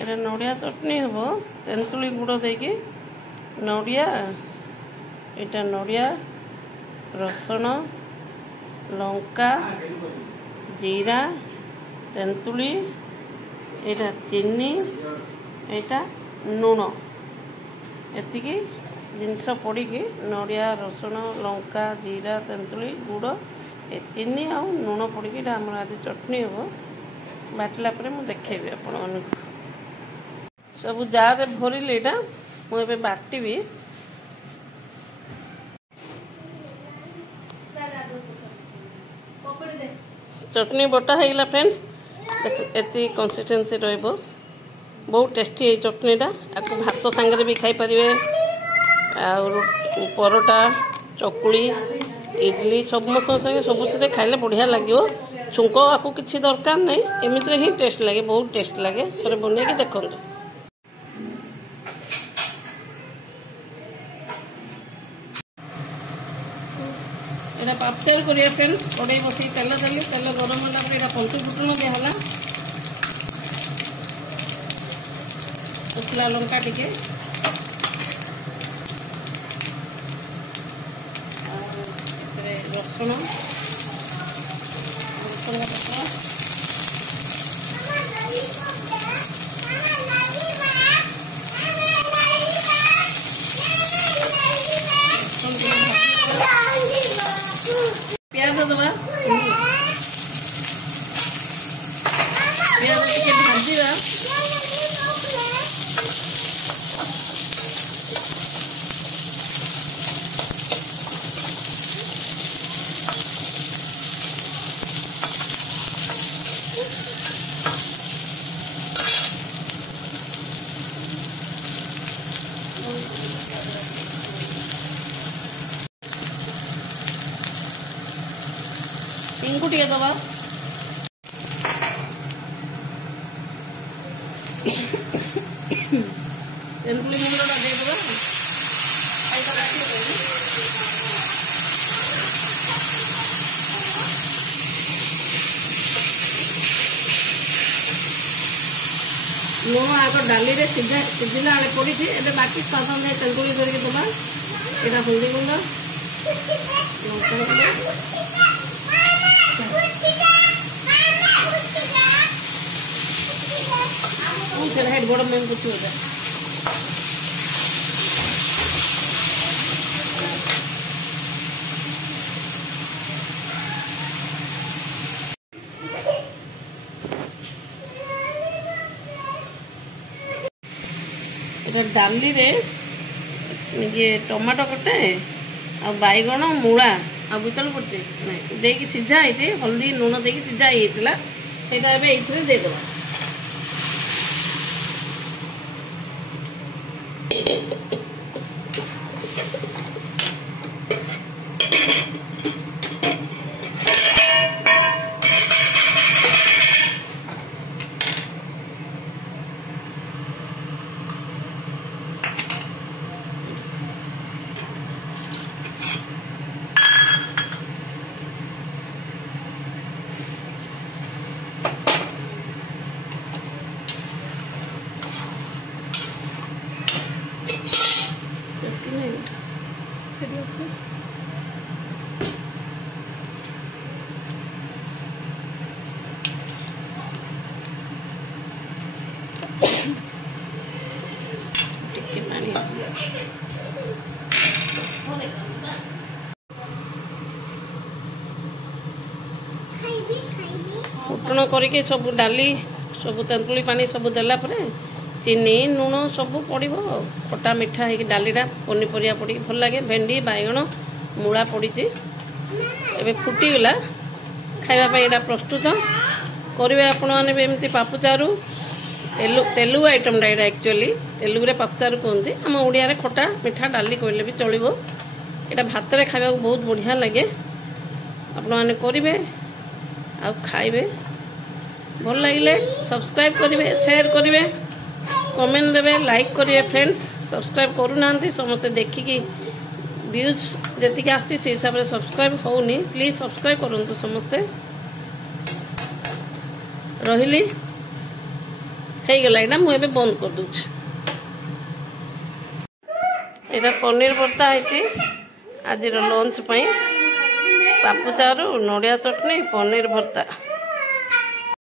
এটা নড়িয়া চটনি হব তেঁতুলি গুড় ଦେଇକି নড়িয়া এটা নড়িয়া রসুণ লঙ্কা জিরা তেঁতুলি এটা চিনি এটা লୁଣ ଏତିକି ଜିନିଷ ପଡ଼ିକି ନଡ଼ିଆ ରସୁଣ ଲଙ୍କା ଜିରା ତେନ୍ତୁଳି ଗୁଡ଼ ଚିନି ଆଉ ଲୁଣ ପଡ଼ିକି ଏଇଟା ଆମର ଆଜି ଚଟଣି ହେବ। ବାଟିଲା ପରେ ମୁଁ ଦେଖେଇବି ଆପଣମାନଙ୍କୁ। ସବୁ ଜାରରେ ଭରିଲି ଏଇଟା ମୁଁ ଏବେ ବାଟିବି। चटनी बटा होगा फ्रेंड्स एति कंसिस्टेंसी रहिबो बहुत टेस्टी है चटनीटा आपको भात सांगे भी खाई पारे और परोटा चकुली इडली सब संगे सब खाइले बढ़िया लगे छुंक आपको किसी दरकार नहीं एमती ही टेस्ट लगे बहुत टेस्ट लगे थोड़े बन देखो। एटा पापचार करिए फ्रेंड्स कड़े बसई तेल देली तेल गरम होला पर एटा पंचफुटन दिहला शुखला लंका टिके रसुण रसुण पत्र प्याज दबा प्याज टिके भाजीबा इंगू टिके दबा तेंतुली मुंडा दे दबा लुण आग डाली रे सिझिला बेले पड़ी बाकी स्वाद अनुसार तेंतुली धरिक दबा यहाँ हल्दी गुंड हेड बड़ में कुछ होता है डाली रे ये टमाटो कटे आ बैगण मूला आ बीतल पड़ते देकी सीझा होती हल्दी लुण देकी सीझा होता ये देदेबा फुटण करके सब डाली सब तेंतुली पानी सब देला परे चीनी लुण सब पड़ो खटा मिठा है डालीटा पनीपरिया पड़ी भल लगे भेंडी बैगण मूला पड़ी एबे फुटीगला खाइबा यहाँ प्रस्तुत करेंगे आपण मैंने एमती पापुचारू तेलुगु आइटमटा यहाँ एक्चुअली तेलुगुरे पापुचारू कहते आम ओडिया खटा मिठा डाली कहले भी चलो यहाँ भात में खाइबा बहुत बढ़िया लगे आपण मैंने करेंगे आ खाइबे भल लगे सब्सक्राइब करेंगे शेयर करेंगे कमेंट देवे लाइक करेंगे फ्रेंड्स सब्सक्राइब करूना समस्ते देखिकी व्यूज जी आसी हिसाब से सब्सक्राइब होनी प्लीज सब्सक्राइब करूँ समस्ते। रही ହେଇଗଲା ଏଇଟା ମୁଁ ଏବେ ବନ୍ଦ କରିଦେଉଛି। ଏଇଟା ପନିର ଭର୍ତ୍ତା ହେଇଛି ଆଜିର ଲଞ୍ଚ ପାଇଁ। ପାପୁ ଚାରୁ, ନଡ଼ିଆ ଚଟଣି, ପନିର ଭର୍ତ୍ତା।